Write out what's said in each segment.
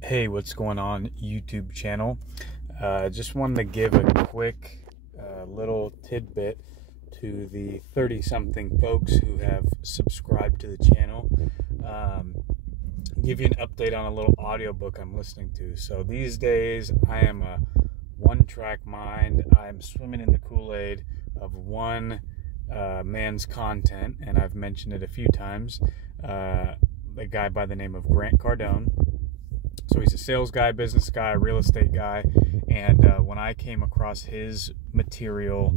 Hey, what's going on, YouTube channel? Just wanted to give a quick little tidbit to the 30-something folks who have subscribed to the channel. Give you an update on a little audiobook I'm listening to. So these days, I am a one-track mind. I'm swimming in the Kool-Aid of one man's content, and I've mentioned it a few times. A guy by the name of Cardone. So he's a sales guy, business guy, real estate guy. And when I came across his material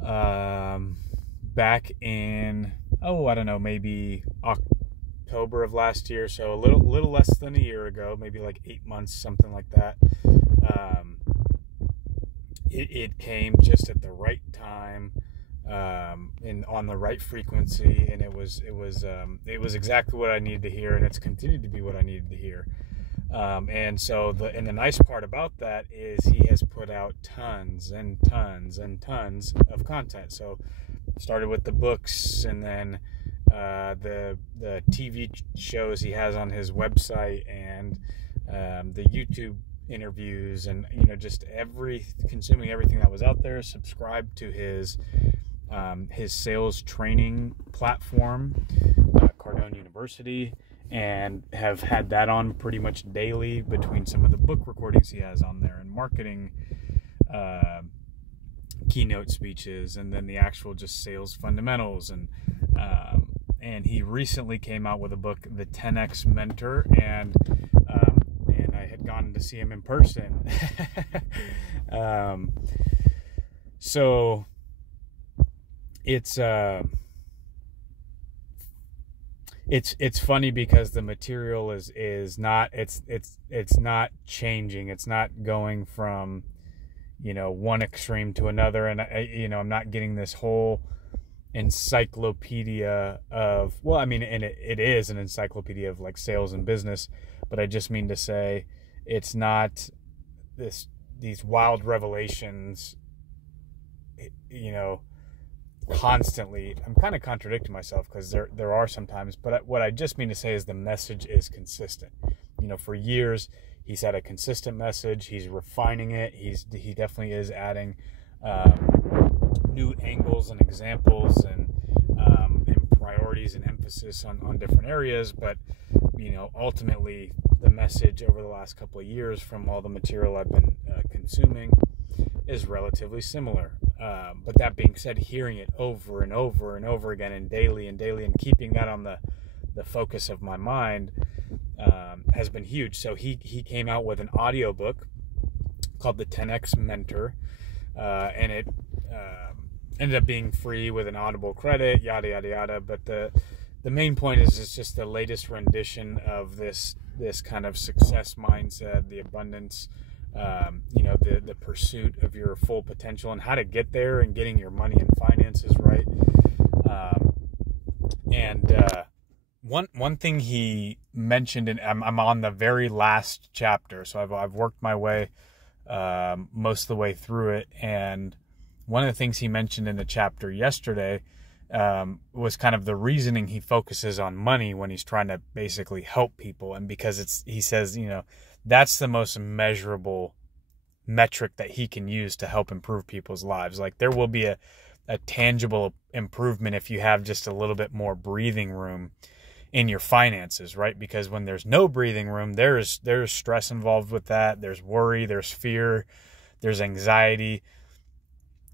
back in, maybe October of last year, so a little less than a year ago, maybe like 8 months, something like that. It came just at the right time, and on the right frequency, and it was exactly what I needed to hear, and it's continued to be what I needed to hear. And the nice part about that is he has put out tons and tons and tons of content. So started with the books, and then the TV shows he has on his website, and the YouTube interviews, and just consuming everything that was out there. Subscribed to his sales training platform, Cardone University, and have had that on pretty much daily between some of the book recordings he has on there and marketing keynote speeches, and then the actual just sales fundamentals. And he recently came out with a book, The 10X Mentor, and I had gone to see him in person. So it's funny because the material is not it's not changing. It's not going from one extreme to another, and I'm not getting this whole encyclopedia of, and it is an encyclopedia of like sales and business, but I just mean to say it's not these wild revelations constantly. I'm kind of contradicting myself because there are sometimes, but what I just mean to say is the message is consistent. For years he's had a consistent message. He's refining it. He definitely is adding new angles and examples and priorities and emphasis on different areas. But ultimately the message over the last couple of years from all the material I've been consuming is relatively similar. But that being said, hearing it over and over and over again, and daily and keeping that on the focus of my mind has been huge. So he came out with an audiobook called The 10X Mentor, and it ended up being free with an Audible credit, yada yada yada. But the main point is it's just the latest rendition of this kind of success mindset, the abundance, the pursuit of your full potential, and how to get there, and getting your money and finances right. One thing he mentioned, and I'm on the very last chapter, so I've worked my way most of the way through it. And one of the things he mentioned in the chapter yesterday was kind of the reasoning he focuses on money when he's trying to basically help people. And because he says, that's the most measurable metric that he can use to help improve people's lives. Like, there will be a tangible improvement if you have just a little bit more breathing room in your finances, right? Because when there's no breathing room, there's stress involved with that. There's worry, there's fear, there's anxiety.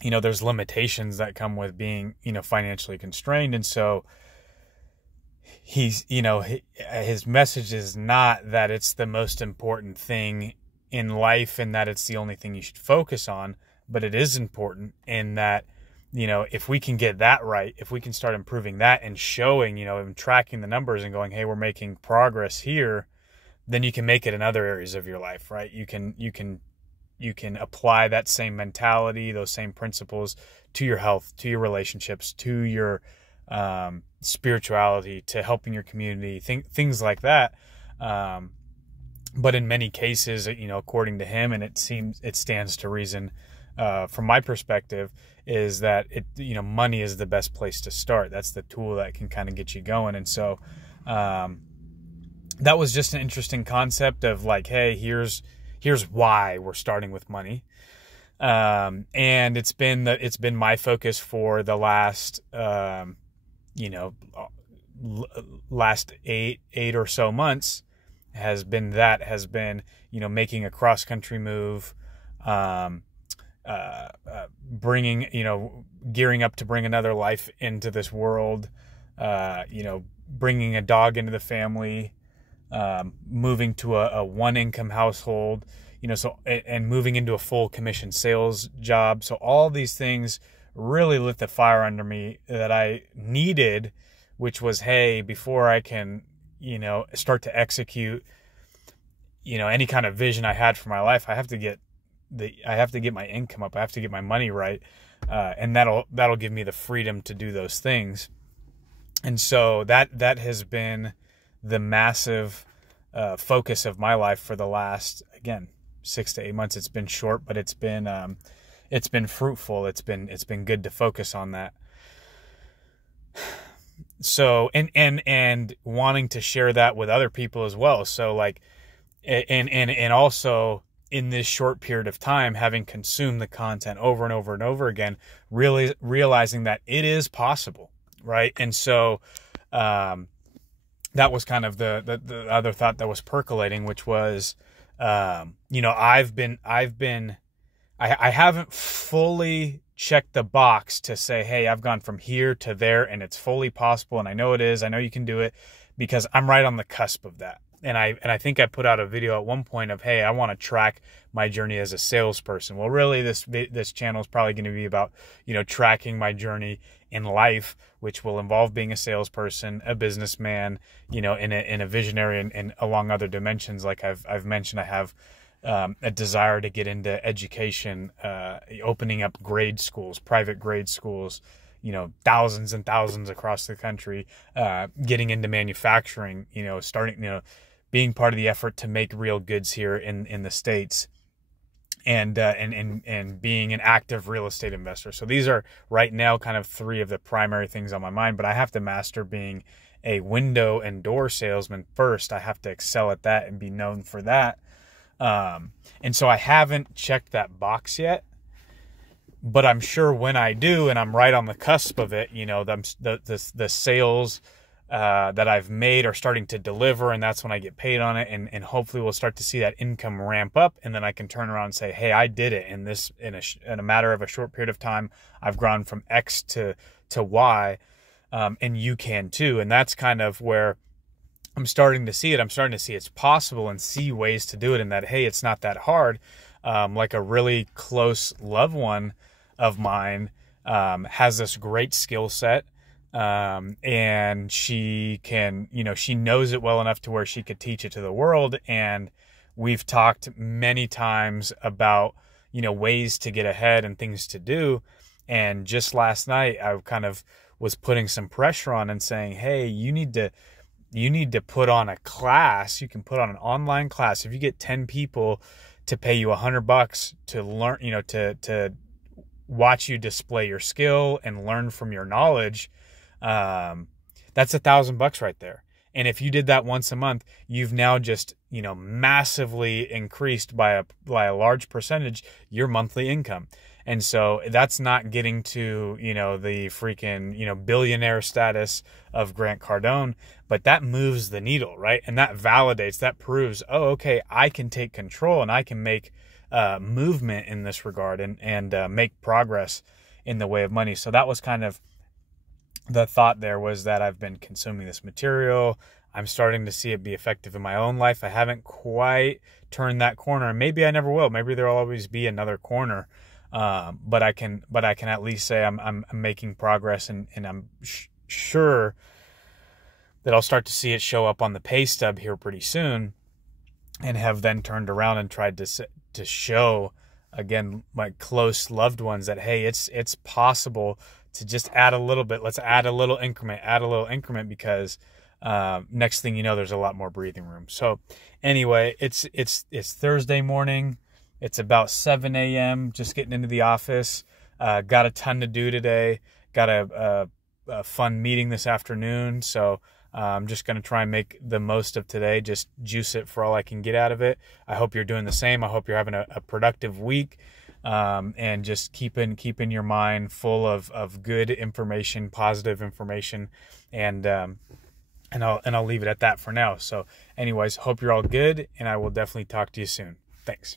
There's limitations that come with being, financially constrained. And so his message is not that it's the most important thing in life and that it's the only thing you should focus on, but it is important in that, if we can get that right, if we can start improving that and showing, and tracking the numbers and going, hey, we're making progress here, then you can make it in other areas of your life, right? You can apply that same mentality, those same principles to your health, to your relationships, to your spirituality, to helping your community, things like that. But in many cases, according to him, and it stands to reason from my perspective, is that money is the best place to start. That's the tool that can kind of get you going. And so that was just an interesting concept of like, hey, here's why we're starting with money. And it's been my focus for the last, last eight or so months has been, making a cross country move, bringing, gearing up to bring another life into this world, bringing a dog into the family, moving to a one income household, and moving into a full commission sales job. So all these things really lit the fire under me that I needed, which was, hey, before I can, start to execute, any kind of vision I had for my life, I have to get my income up. I have to get my money right. And that'll give me the freedom to do those things. And so that has been the massive focus of my life for the last, again, 6 to 8 months. It's been short, but it's been fruitful. It's been good to focus on that. So, and wanting to share that with other people as well. So like, and also in this short period of time, having consumed the content over and over and over again, really realizing that it is possible. Right. And so, that was kind of the other thought that was percolating, which was, I haven't fully checked the box to say, hey, I've gone from here to there and it's fully possible. And I know it is, I know you can do it, because I'm right on the cusp of that. And I think I put out a video at one point of, hey, I want to track my journey as a salesperson. Well, really this channel is probably going to be about, tracking my journey in life, which will involve being a salesperson, a businessman, in a visionary and along other dimensions. Like I've mentioned, I have a desire to get into education, opening up grade schools, private grade schools, thousands and thousands across the country, getting into manufacturing, starting, being part of the effort to make real goods here in the States, and being an active real estate investor. So these are right now kind of three of the primary things on my mind, but I have to master being a window and door salesman first. I have to excel at that and be known for that. And so I haven't checked that box yet, but I'm sure when I do, and I'm right on the cusp of it, the sales that I've made are starting to deliver, and that's when I get paid on it, and hopefully we'll start to see that income ramp up, and then I can turn around and say, hey, I did it in a matter of a short period of time. I've grown from X to Y, and you can too. And that's kind of where I'm starting to see it. I'm starting to see it's possible and see ways to do it, and that, hey, it's not that hard. Like a really close loved one of mine has this great skill set, and she can, she knows it well enough to where she could teach it to the world. And we've talked many times about, ways to get ahead and things to do. And just last night, I kind of was putting some pressure on and saying, hey, you need to put on a class. You can put on an online class. If you get 10 people to pay you $100 to learn, to watch you display your skill and learn from your knowledge, that's $1,000 right there. And if you did that once a month, you've now just, massively increased by a large percentage your monthly income. And so that's not getting to, the freaking, billionaire status of Grant Cardone, but that moves the needle, right? And that validates, that proves, oh, okay, I can take control and I can make movement in this regard and make progress in the way of money. So that was kind of the thought there, was that I've been consuming this material. I'm starting to see it be effective in my own life. I haven't quite turned that corner, and maybe I never will. Maybe there'll always be another corner. But I can at least say I'm making progress, and I'm sure that I'll start to see it show up on the pay stub here pretty soon, and have then turned around and tried to show again my close loved ones that, hey, it's possible to just add a little bit. Let's add a little increment, because next thing you know, there's a lot more breathing room. So anyway, it's Thursday morning. It's about 7 a.m. just getting into the office. Got a ton to do today. Got a fun meeting this afternoon. So I'm just going to try and make the most of today, just juice it for all I can get out of it. I hope you're doing the same. I hope you're having a productive week, and just keeping your mind full of good information, positive information, and I'll leave it at that for now. So anyways, hope you're all good, and I will definitely talk to you soon. Thanks.